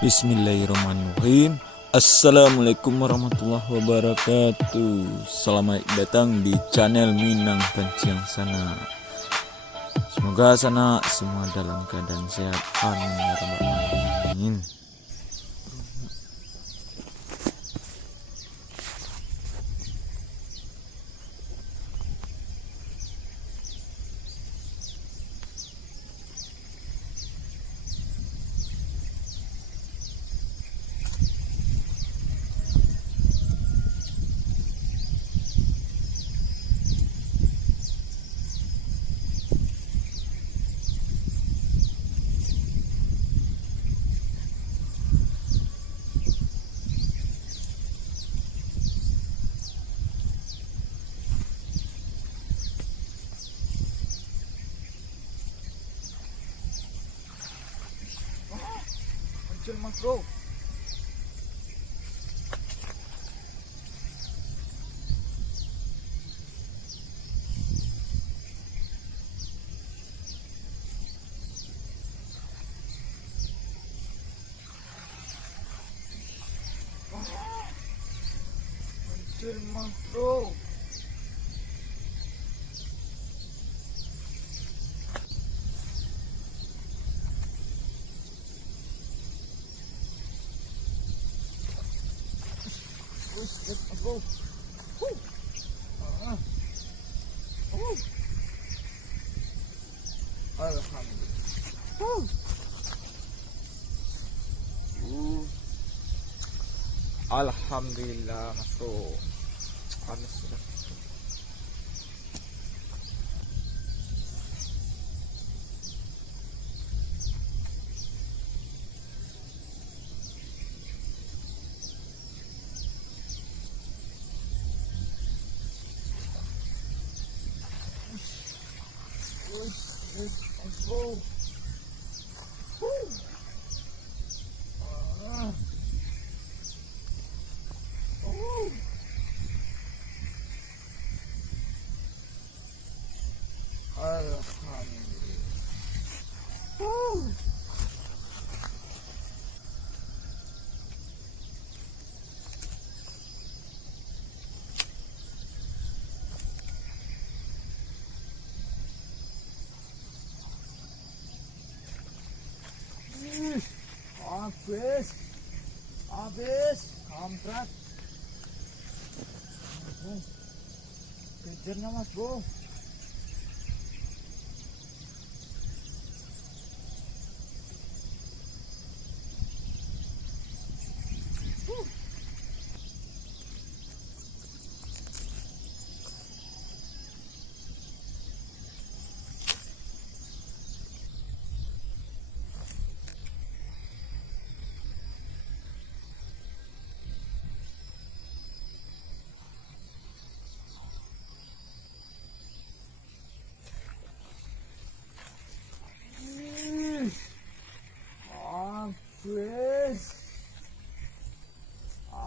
Bismillahirrahmanirrahim. Assalamualaikum warahmatullahi wabarakatuh. Selamat datang di channel Minang Kanciang Sana. Semoga sana semua dalam keadaan sehat. Amin ya rabbal alamin. Mas bro, mas bro. Let's go. Woo. Alhamdulillah. Alhamdulillah, Mas Bro. Panas sudah. Let's go. Habis kampret. Kejarnya Mas Bro.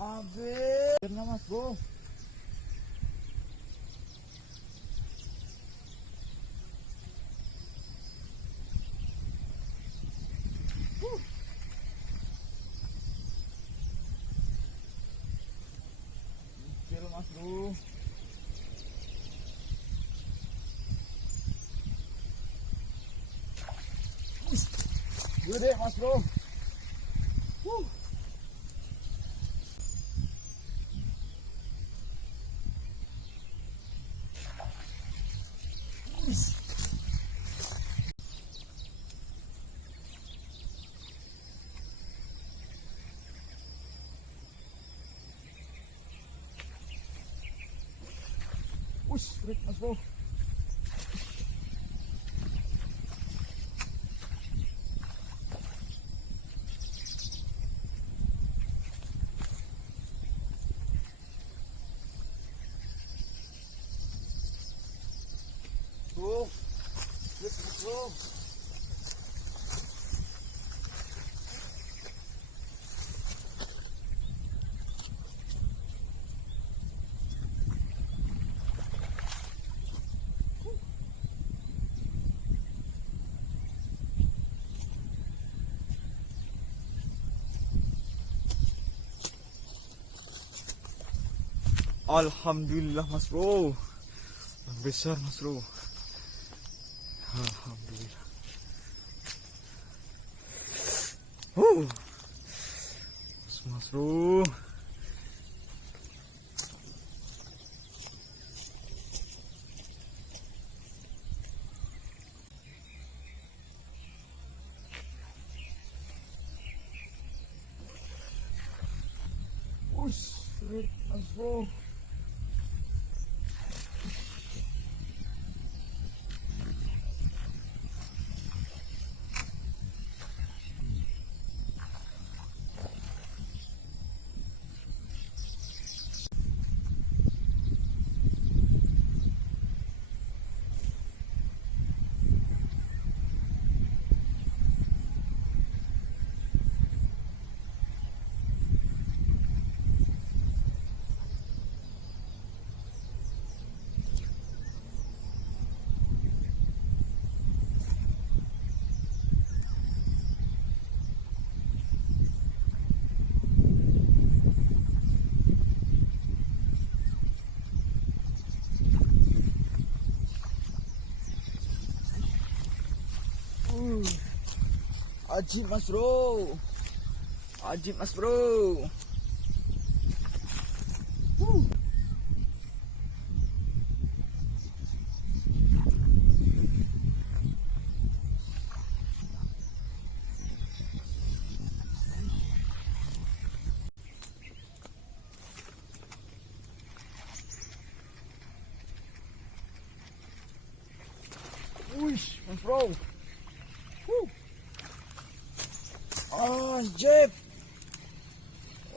Habis kejarnya Mas Bro. Mas Bro. Gede Mas Bro. Berit Mas Bro. Berit Mas Bro. Alhamdulillah mas bro, yang besar mas bro. Alhamdulillah. Mas bro. Mas bro. Ajib mas bro, ajib mas bro. Wush, mas bro. Ajib.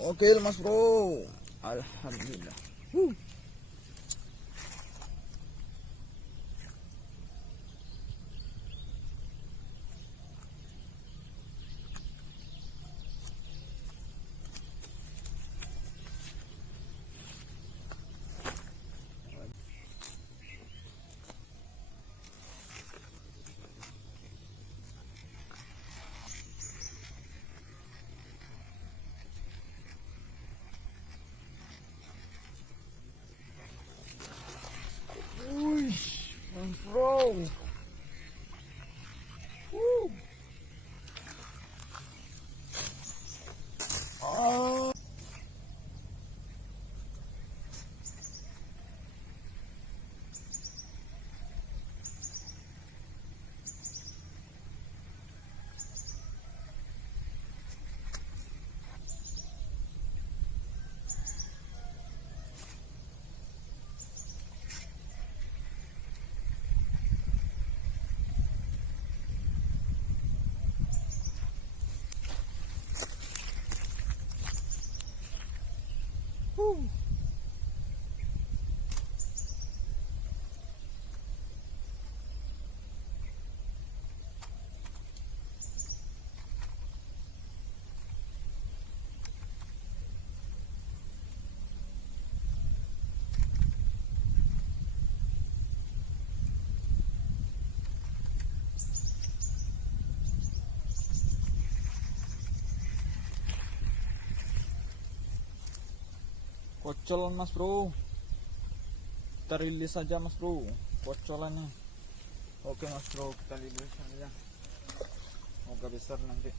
Oke mas bro. Alhamdulillah. Mas bro. Kocol mas bro, kita rilis saja mas bro kocolannya. Oke mas bro, kita rilis saja, semoga besar nanti.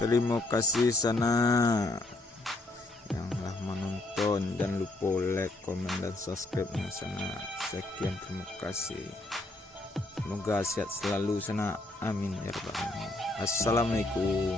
Terima kasih sana yang telah menonton, jangan lupa like, komen, dan subscribe sana. Sekian, terima kasih, semoga sehat selalu sana, amin ya rabbal alamin. Assalamualaikum.